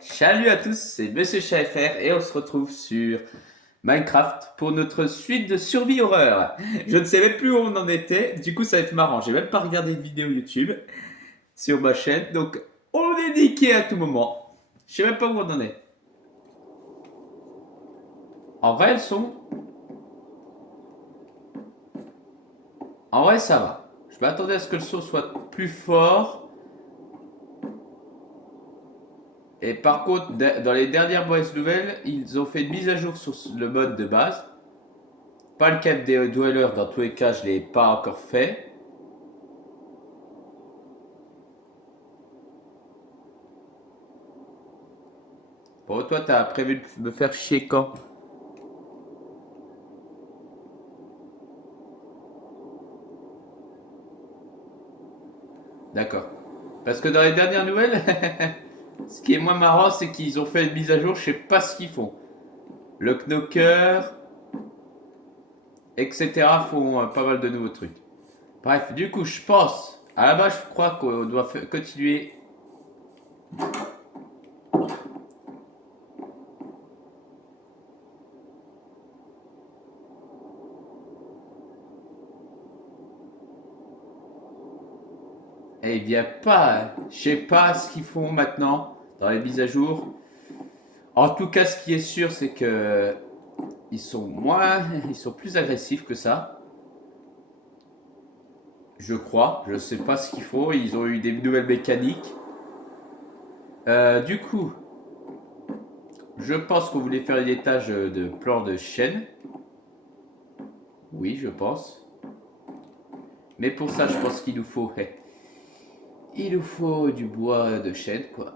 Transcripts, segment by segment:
Salut à tous, c'est Monsieur ChatFR et on se retrouve sur Minecraft pour notre suite de survie horreur. Je ne sais même plus où on en était, du coup ça va être marrant. J'ai même pas regardé de vidéo YouTube sur ma chaîne, donc on est niqué à tout moment. Je sais même pas où on en est. En vrai, elles sont. En vrai, ça va. Je m'attendais à ce que le son soit plus fort. Et par contre, dans les dernières mauvaises nouvelles, ils ont fait une mise à jour sur le mode de base. Pas le Cave des Dwellers, dans tous les cas, je l'ai pas encore fait. Bon, toi, t'as prévu de me faire chier quand? D'accord. Parce que dans les dernières nouvelles, ce qui est moins marrant, c'est qu'ils ont fait une mise à jour, je sais pas ce qu'ils font. Le Knocker, etc. font pas mal de nouveaux trucs. Bref, du coup, je pense, à la base, je crois qu'on doit continuer. Et il vient pas, hein. Je sais pas ce qu'ils font maintenant dans les mises à jour. En tout cas, ce qui est sûr, c'est que ils sont plus agressifs que ça. Je crois. Je sais pas ce qu'il faut. Ils ont eu des nouvelles mécaniques. Du coup, je pense qu'on voulait faire une étage de plan de chêne. Oui, je pense. Mais pour ça, je pense qu'il nous faut. Il nous faut du bois de chêne, quoi.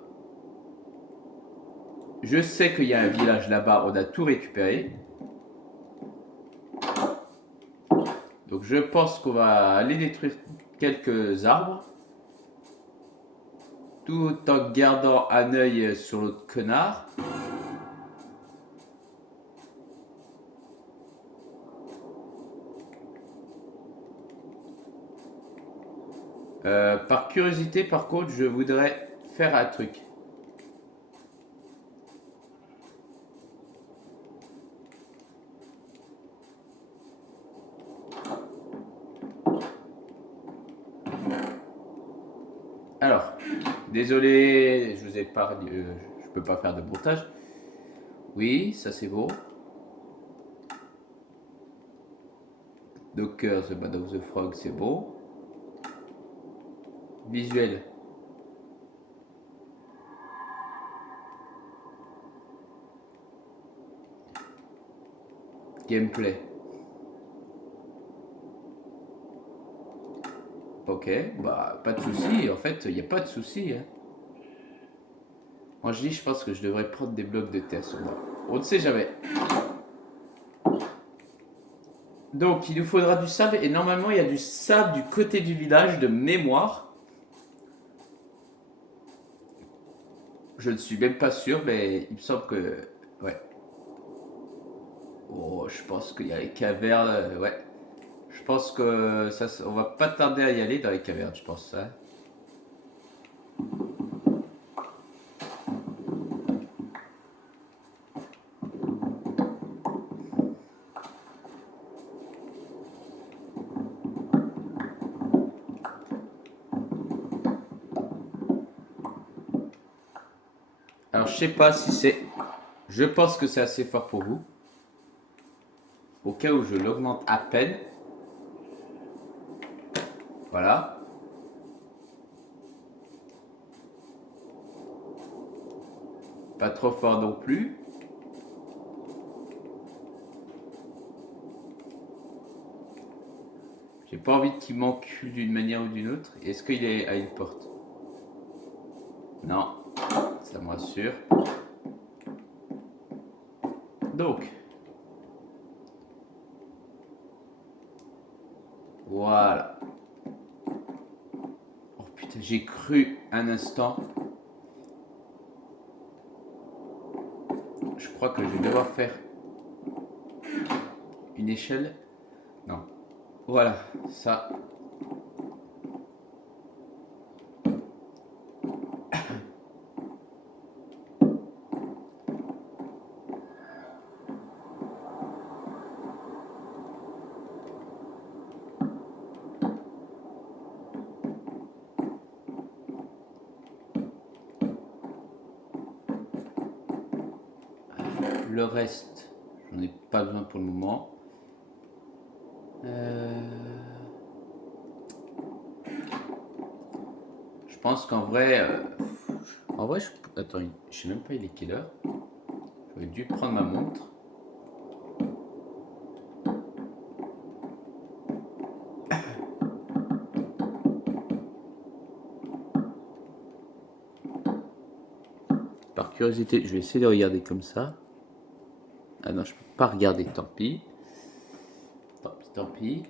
Je sais qu'il y a un village là-bas, on a tout récupéré. Donc je pense qu'on va aller détruire quelques arbres. Tout en gardant un œil sur l'autre connard. Par curiosité, par contre, je voudrais faire un truc. Alors, désolé, je vous ai pas, je peux pas faire de montage. Oui, ça c'est beau. Docker, The Bad of the Frog, c'est beau. Visuel. Gameplay. Ok, bah pas de souci. En fait, il n'y a pas de souci, hein. Moi je dis, je pense que je devrais prendre des blocs de terre sur moi. On ne sait jamais. Donc, il nous faudra du sable. Et normalement, il y a du sable du côté du village de mémoire. Je ne suis même pas sûr, mais il me semble que. Ouais. Oh, je pense qu'il y a les cavernes. Ouais. Je pense que ça, on va pas tarder à y aller dans les cavernes, je pense. Hein. Alors, je sais pas si c'est. Je pense que c'est assez fort pour vous. Au cas où je l'augmente à peine. Voilà. Pas trop fort non plus. J'ai pas envie qu'il m'encule d'une manière ou d'une autre. Est-ce qu'il est à une porte? Non. Ça me rassure. Donc. Voilà. Oh putain, j'ai cru un instant. Je crois que je vais devoir faire une échelle. Non. Voilà, ça. le reste, j'en ai pas besoin pour le moment. Je pense qu'en vrai, attends, je sais même pas il est quelle heure. J'aurais dû prendre ma montre. Par curiosité, je vais essayer de regarder comme ça. Ah non, je peux pas regarder, tant pis. Tant pis, tant pis.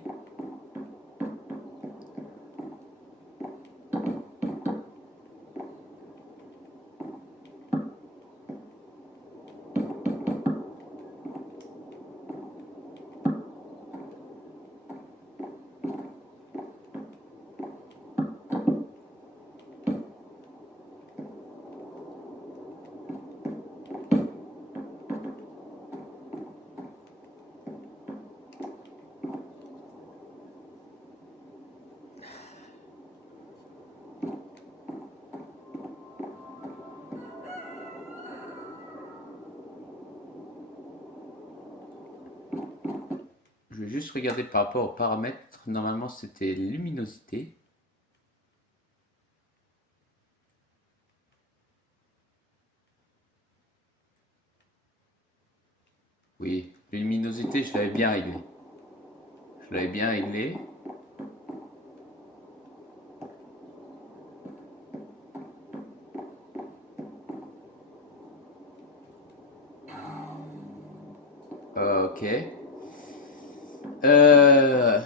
Je vais juste regarder par rapport aux paramètres. Normalement, c'était luminosité. Oui, luminosité, je l'avais bien réglé. Je l'avais bien réglé. Ok. Euh,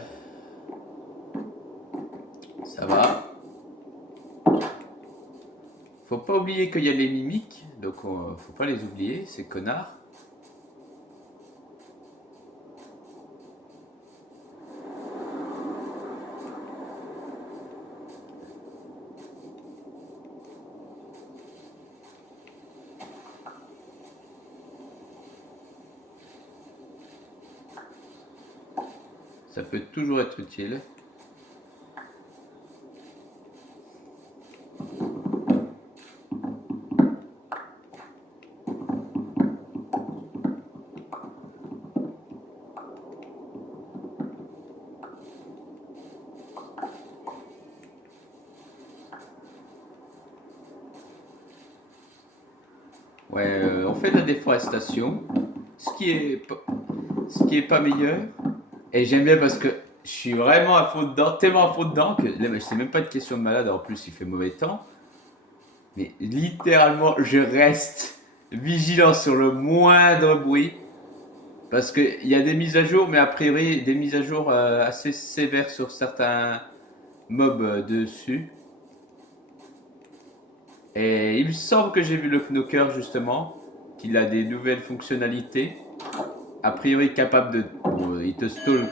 Ça va. Faut pas oublier qu'il y a les mimiques, donc faut pas les oublier, ces connards. Ça peut toujours être utile. Ouais, on fait de la déforestation, ce qui est, ce qui est pas meilleur. Et j'aime bien parce que je suis vraiment à fond dedans, tellement à fond dedans que là, c'est même pas de question de malade. En plus, il fait mauvais temps. Mais littéralement, je reste vigilant sur le moindre bruit. Parce qu'il y a des mises à jour, mais a priori, des mises à jour assez sévères sur certains mobs dessus. Et il me semble que j'ai vu le Knocker justement, qu'il a des nouvelles fonctionnalités. A priori, capable de. Bon, il te stall.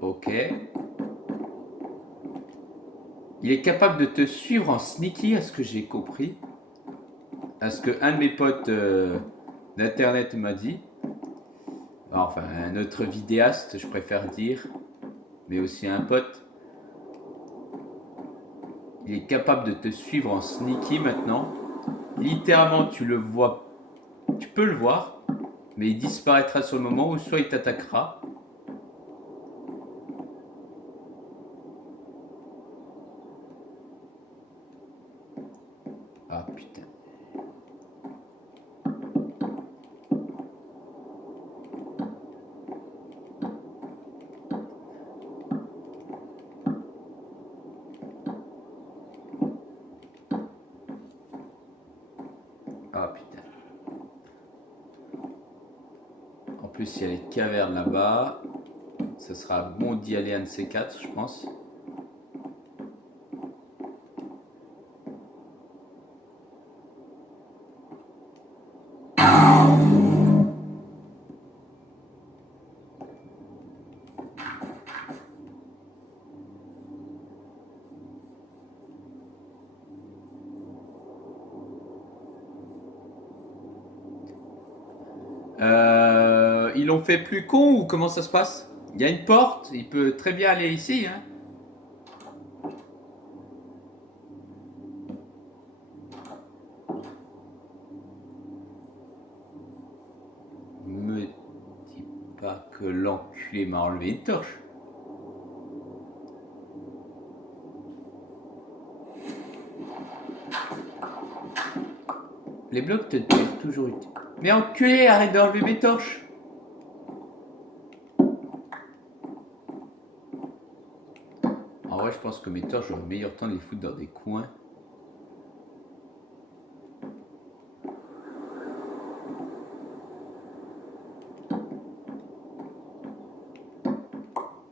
Ok. Il est capable de te suivre en sneaky, à ce que j'ai compris. À ce que un de mes potes d'internet m'a dit. Enfin, un autre vidéaste, je préfère dire. Mais aussi un pote. Il est capable de te suivre en sneaky maintenant. Littéralement, tu le vois. Tu peux le voir. Mais il disparaîtra sur le moment où soit il t'attaquera. Ah putain. Ah putain. En plus, il y a les cavernes là-bas. Ce sera bon d'y aller un de ces quatre, je pense. Ils l'ont fait plus con ou comment ça se passe? Il y a une porte, il peut très bien aller ici. Hein. Me dis pas que l'enculé m'a enlevé une torche. Les blocs de terre, toujours utiles. Mais enculé, arrête d'enlever mes torches. En vrai, je pense que mes torches, j'aurais meilleur temps de les foutre dans des coins.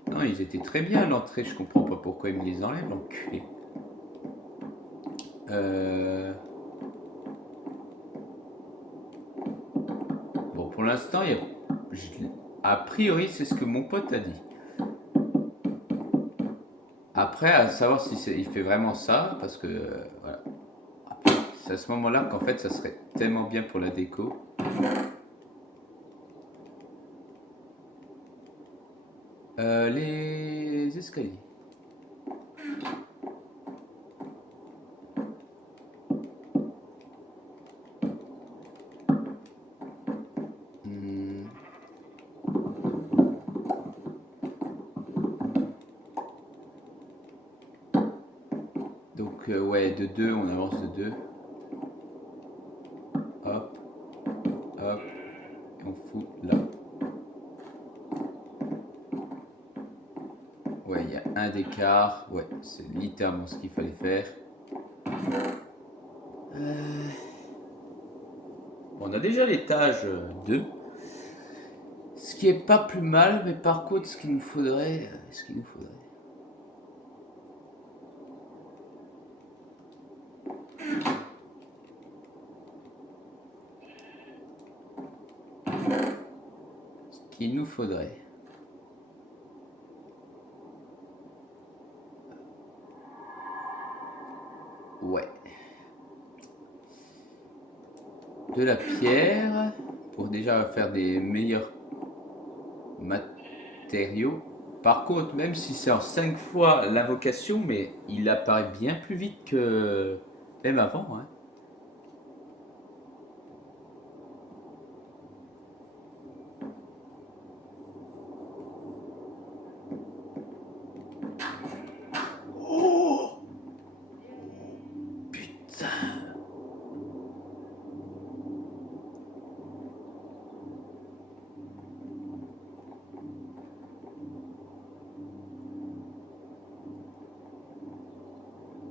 Non, ils étaient très bien à l'entrée, je comprends pas pourquoi ils me les enlèvent, l'enculé. Bon, pour l'instant, il y a... a priori, c'est ce que mon pote a dit. Après, à savoir si il fait vraiment ça, parce que voilà. C'est à ce moment-là qu'en fait, ça serait tellement bien pour la déco. Les escaliers. Donc, ouais, de 2, on avance de 2. Hop, hop, et on fout là. Ouais, il y a un d'écart. Ouais, c'est littéralement ce qu'il fallait faire. Bon, on a déjà l'étage 2. Ce qui est pas plus mal, mais par contre, ce qu'il nous faudrait... Ce qu'il nous faudrait... Ouais. De la pierre, pour déjà faire des meilleurs matériaux. Par contre, même si c'est en 5 fois l'invocation, mais il apparaît bien plus vite que même avant. Hein. Oh putain.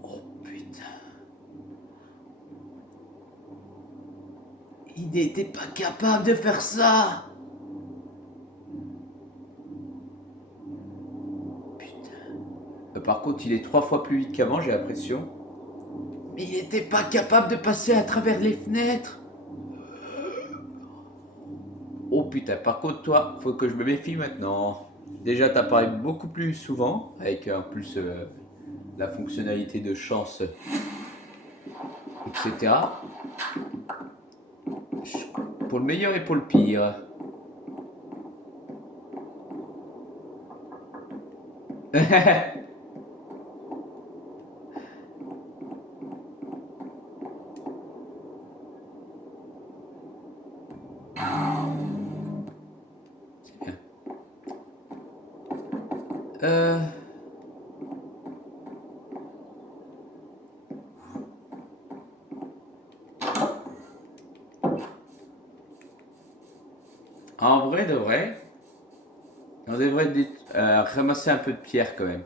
Oh putain. Il n'était pas capable de faire ça. Putain. Par contre, il est 3 fois plus vite qu'avant, j'ai l'impression. Mais il n'était pas capable de passer à travers les fenêtres. Oh putain, par contre, toi, faut que je me méfie maintenant. Déjà, t'apparais beaucoup plus souvent, avec en plus la fonctionnalité de chance, etc. Pour le meilleur et pour le pire. C'est bien. En vrai de vrai, on devrait ramasser un peu de pierre quand même.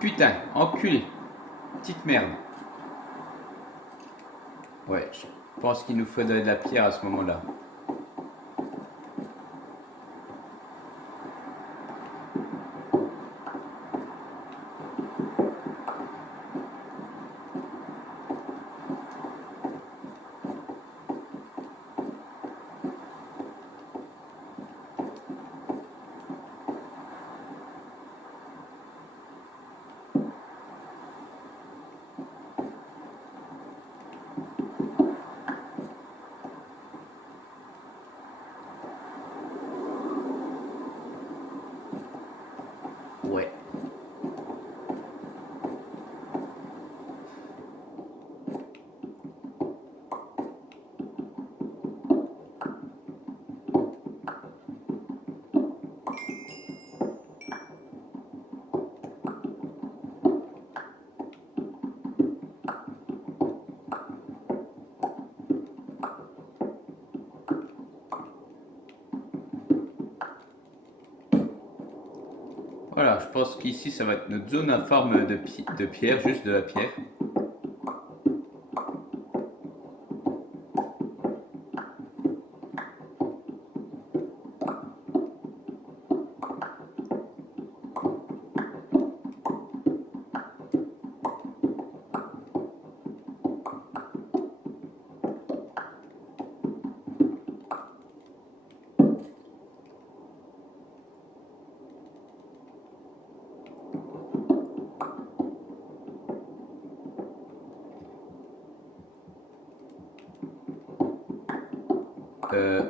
Putain, enculé. Petite merde. Ouais, je pense qu'il nous faudrait de la pierre à ce moment-là. Ouais. Voilà, je pense qu'ici ça va être notre zone à forme de pierre, juste de la pierre. Euh,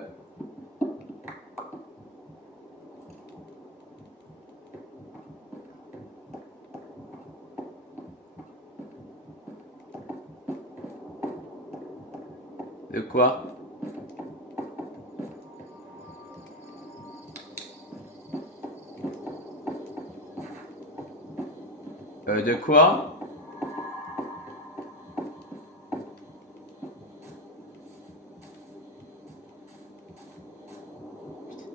de quoi? De quoi?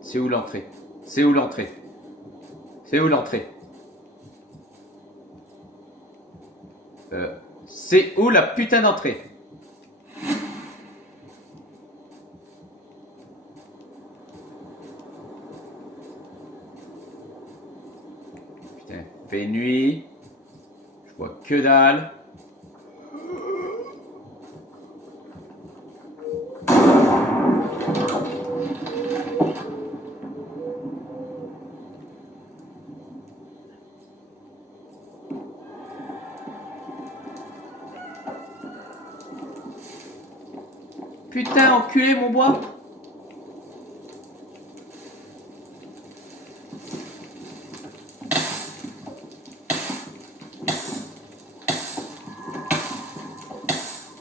C'est où l'entrée? C'est où l'entrée? C'est où l'entrée? C'est où la putain d'entrée? Putain, fait nuit. Je vois que dalle. Putain, enculé mon bois!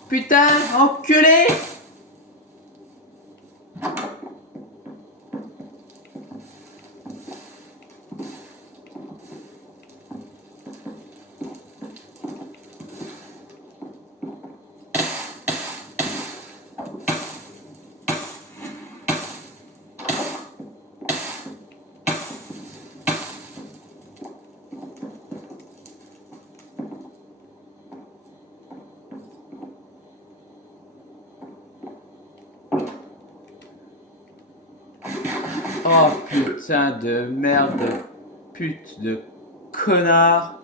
Putain, enculé! Oh putain de merde, pute de connard.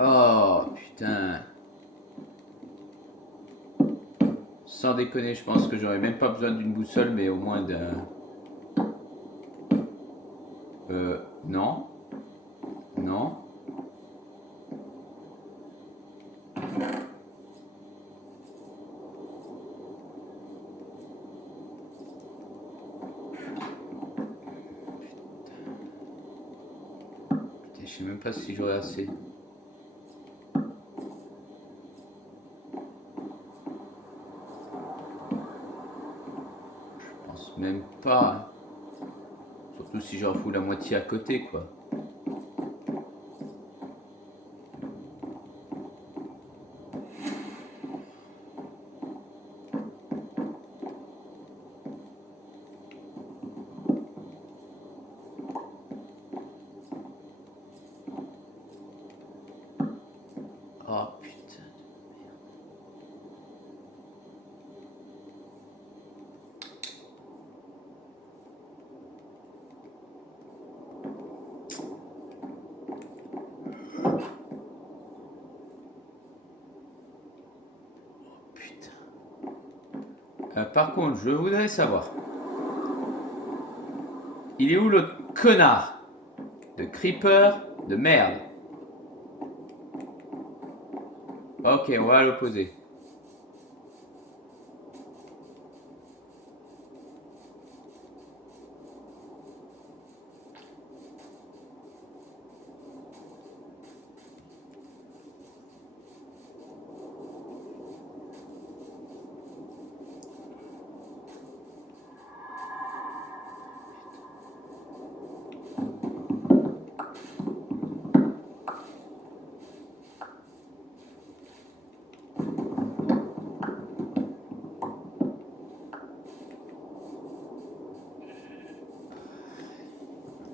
Oh putain. Sans déconner, je pense que j'aurais même pas besoin d'une boussole, mais au moins d'un... Non. Non. Putain, je sais même pas si j'aurais assez. Je pense même pas. Surtout si j'en fous la moitié à côté, quoi. Oh putain. Putain. Par contre, je voudrais savoir. Il est où le connard de creeper de merde? Ok, on va à l'opposé.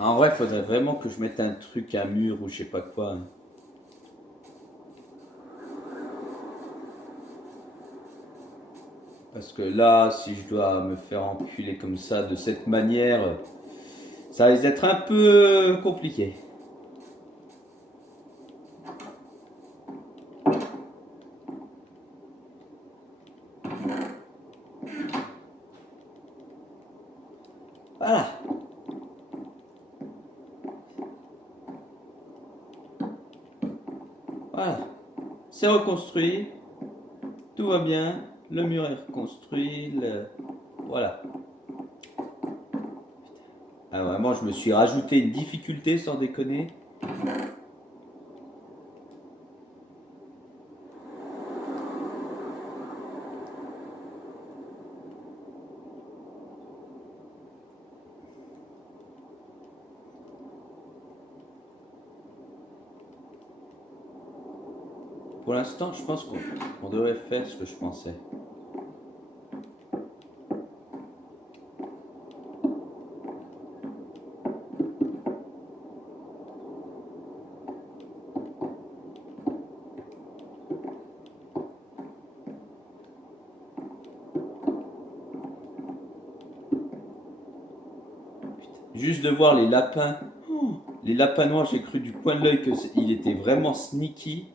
En vrai, il faudrait vraiment que je mette un truc, un mur ou je sais pas quoi, hein. Parce que là, si je dois me faire enculer comme ça, de cette manière, ça risque d'être un peu compliqué. Voilà, voilà. C'est reconstruit, tout va bien, le mur est reconstruit, voilà. Ah, vraiment, je me suis rajouté une difficulté sans déconner. Pour l'instant, je pense qu'on devrait faire ce que je pensais. Juste de voir les lapins, les lapins noirs, j'ai cru du coin de l'œil qu'il était vraiment sneaky.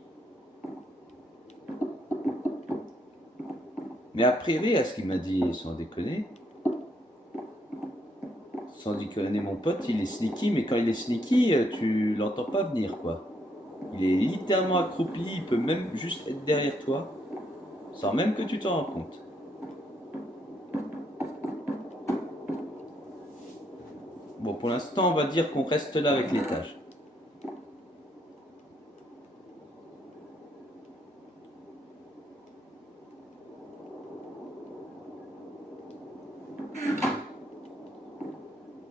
Mais a priori, à ce qu'il m'a dit, sans déconner mon pote, il est sneaky, mais quand il est sneaky, tu l'entends pas venir quoi. Il est littéralement accroupi, il peut même juste être derrière toi, sans même que tu t'en rends compte. Bon, pour l'instant, on va dire qu'on reste là avec l'étage.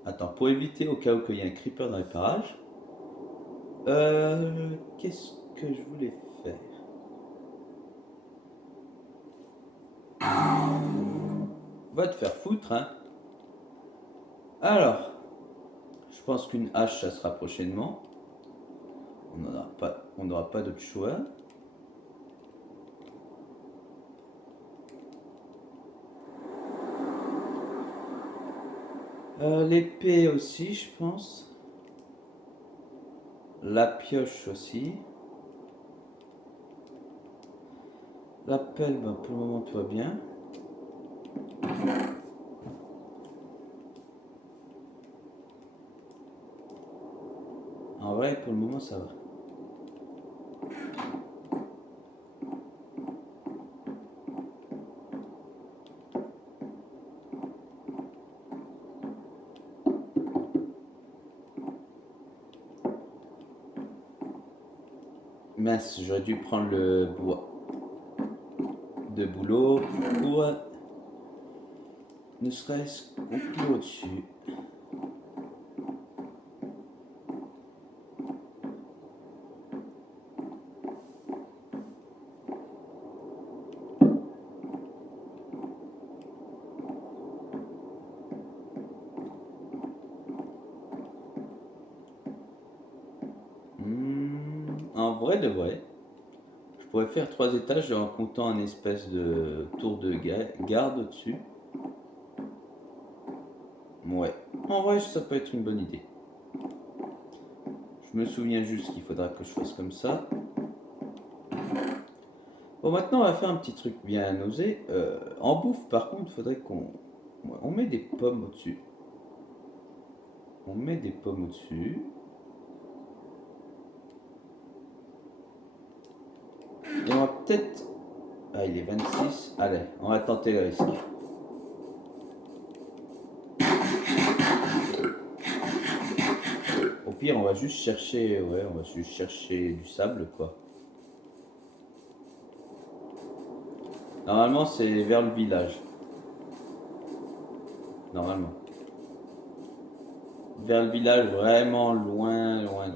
Attends, pour éviter au cas où qu'il y ait un creeper dans les parages, qu'est-ce que je voulais faire? Va te faire foutre, hein. Alors, je pense qu'une hache, ça sera prochainement. On n'aura pas d'autre choix. L'épée aussi, je pense. La pioche aussi. La pelle, ben, pour le moment, tout va bien. En vrai, pour le moment, ça va. Mince, j'aurais dû prendre le bois de boulot pour ne serait-ce qu'au au-dessus. En vrai de vrai, je pourrais faire 3 étages en comptant un espèce de tour de garde au-dessus. Ouais, en vrai, ça peut être une bonne idée. Je me souviens juste qu'il faudra que je fasse comme ça. Bon, maintenant, on va faire un petit truc bien osé. En bouffe, par contre, il faudrait qu'on... Ouais, on met des pommes au-dessus. On met des pommes au-dessus. Et on va peut-être... Ah, il est 26. Allez, on va tenter le risque. Au pire, on va juste chercher... Ouais, on va juste chercher du sable, quoi. Normalement, c'est vers le village. Normalement. Vers le village, vraiment loin, loin.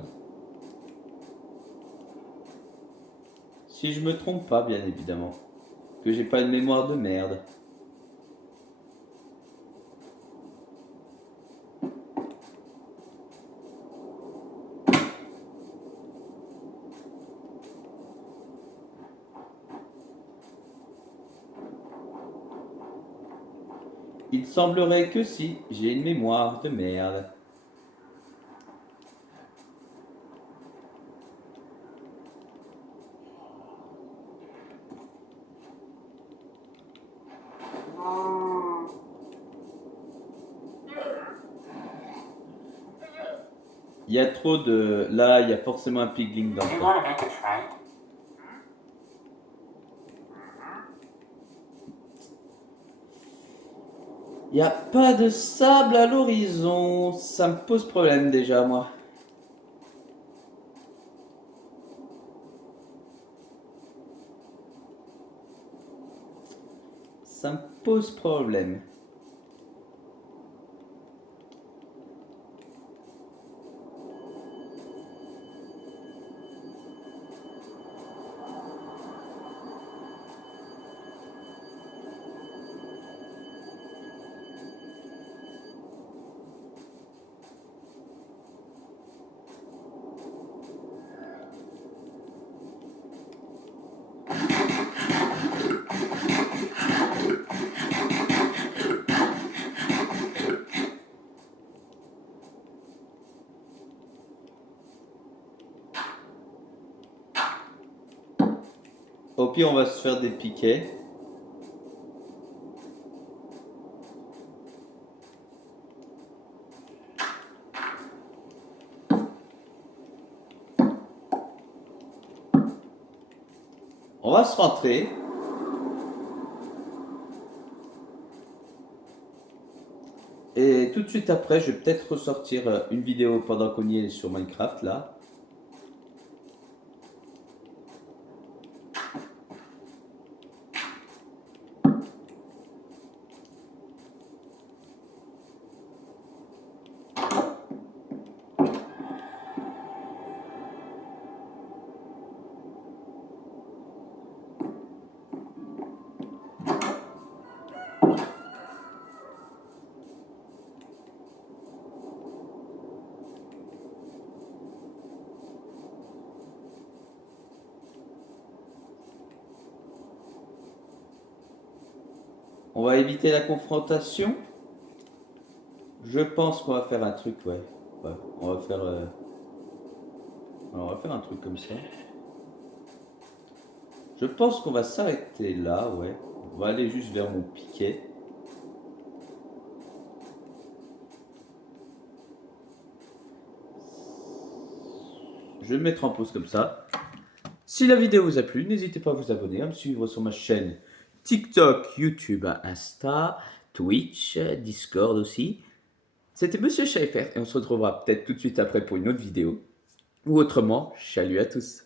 Si je me trompe pas, bien évidemment. Que j'ai pas une mémoire de merde. Il semblerait que si, j'ai une mémoire de merde. Il y a trop de... Là, il y a forcément un pigling dans le temps. Il n'y a pas de sable à l'horizon. Ça me pose problème déjà, moi. Ça me pose problème. Au pire, on va se faire des piquets. On va se rentrer. Et tout de suite après, je vais peut-être ressortir une vidéo pendant qu'on y est sur Minecraft, là. On va éviter la confrontation. Je pense qu'on va faire un truc, ouais. Ouais, on va faire un truc comme ça. Je pense qu'on va s'arrêter là, ouais. On va aller juste vers mon piquet. Je vais me mettre en pause comme ça. Si la vidéo vous a plu, n'hésitez pas à vous abonner, à me suivre sur ma chaîne TikTok, YouTube, Insta, Twitch, Discord aussi. C'était Monsieur Schaeffer et on se retrouvera peut-être tout de suite après pour une autre vidéo. Ou autrement, salut à tous.